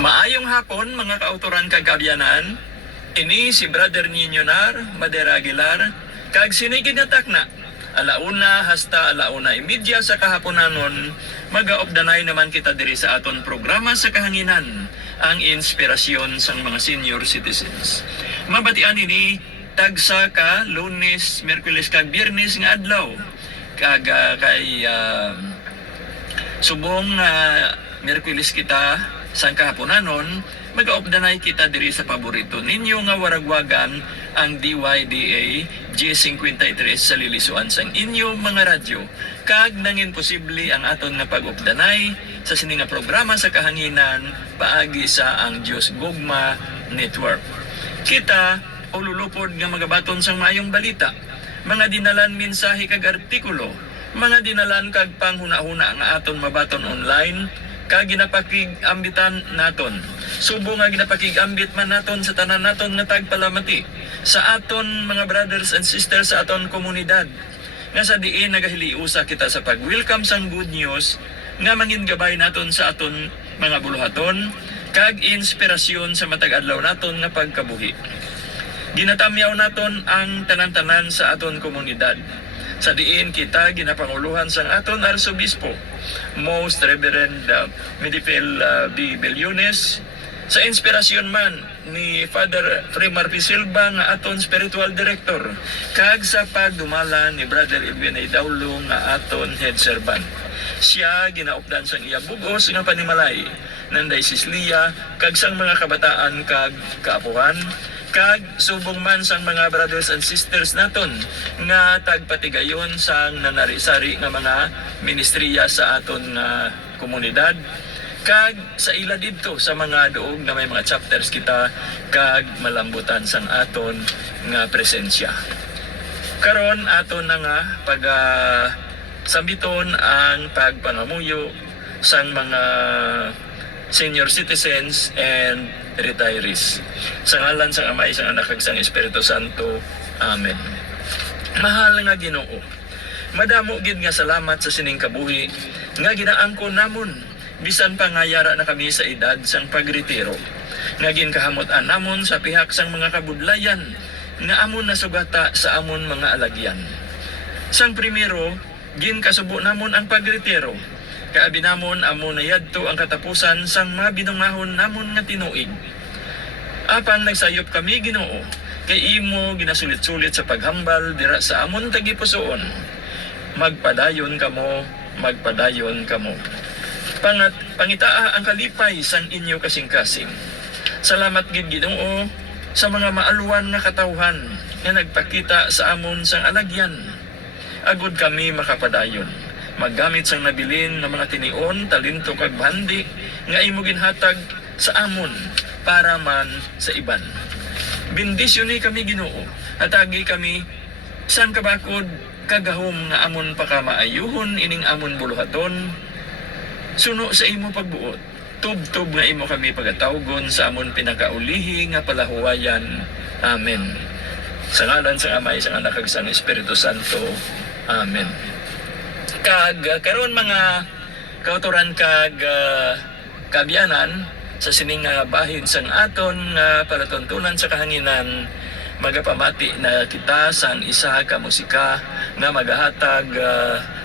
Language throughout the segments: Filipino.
Maayong hapon mga kautoran kag kabyanan. Ini si Brother Ninyonar Madera Aguilar kag sinigid nga takna. Alauna hasta alauna imedya sa kahaponanon, magaopdanay naman kita diri sa aton programa sa kahanginan, ang inspirasyon sang mga senior citizens. Mabatian ini tagsa ka Lunes, Miyerkules kag Biyernes nga adlaw. Kag subong Miyerkules kita sang kahaponanon, mag-aopdanay kita diri sa paborito ninyo nga waragwagan, ang DYDA G53 sa lilisuan sang inyo mga radyo. Kag nangin posible ang aton nga pag-opdanay sa sini nga programa sa kahanginan paagi sa ang Diyos Gugma Network. Kita ululupod nga magabaton sang maayong balita, mga dinalan mensahe kag artikulo, mga dinalan kag panghuna-huna nga aton mabaton online, kag ginapakig-ambitan naton. Subo nga ginapakig-ambit man naton sa tanan naton nga tagpalamati sa aton mga brothers and sisters sa aton komunidad. Nga sa diin nagahiliusa kita sa pag-welcome sang good news nga mangin gabay naton sa aton mga buluhaton kag inspirasyon sa matag adlaw naton nga pagkabuhi. Ginatamyaw naton ang tanan-tanan sa aton komunidad. Sa diin kita ginapanguluhan sang aton Arsobispo, Most Reverend Medipel B. Bellunes, sa inspirasyon man ni Father Fremar P. Silva nga aton spiritual director, kag sa pagdumala ni Brother Edwin A. Daulo nga aton head servant. Siya ginaupdan sang iya bugos nga panimalay ng Diocese Lia kag sang mga kabataan kag kaapuhan, kag subong man sang mga brothers and sisters naton nga tagpatigayon sang nanarisari nga mga ministriya sa aton nga komunidad, kag sa ila didto sa mga doog na may mga chapters kita kag malambutan sang aton nga presensya. Karon aton na nga pag sambiton ang pagpangamuyo sang mga senior citizens and retirees. Sa ngalan sang Ama, sang Anak, kag sang Espiritu Santo. Amen. Mahal nga Ginoo, madamo gid nga salamat sa sining kabuhi nga ginaangkon namon bisan pa nga yara na kami sa edad sang pagretiro. Nga ginkahamot-an namon sa pihak sang mga kabudlayan nga amon nasugata sa amon mga alagyan. Sang primero, ginkasubo namon ang pagretiro. Kaabi namon amo na yadto ang katapusan sang mga binungahon namon nga tinuig. Apan nagsayop kami Ginoo, kay imo ginasulit-sulit sa paghambal dira sa amon tagipusoon. Magpadayon kamo, magpadayon kamo. Pangitaa ang kalipay sang inyo kasing-kasing. Salamat gid Ginoo sa mga maalwan nga katawhan nga nagpakita sa amon sang alagyan. Agud kami makapadayon, maggamit sang nabilin ng mga tinion, talento kag bandi nga imo ginhatag sa amon para man sa iban. Bendisyon ni kami Ginoo, atagi kami sang kabakod kagahom nga amon pakamaayuhon ining amon buluhaton. Suno sa imo pagbuot, tub-tub nga imo kami pagatawgon sa amon pinakaulihi nga palahuwayan. Amen. Sa ngalan sa Ama, sang Anak, kag sang Espiritu Santo. Amen. Kag karon mga kautoran kag kabyanan, sa sining bahin sang aton palatuntunan sa kahanginan, magapamati na kita sang isa ka musika nga magahatag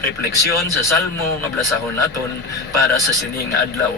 refleksyon sa salmo nga blasahon naton para sa sining adlaw.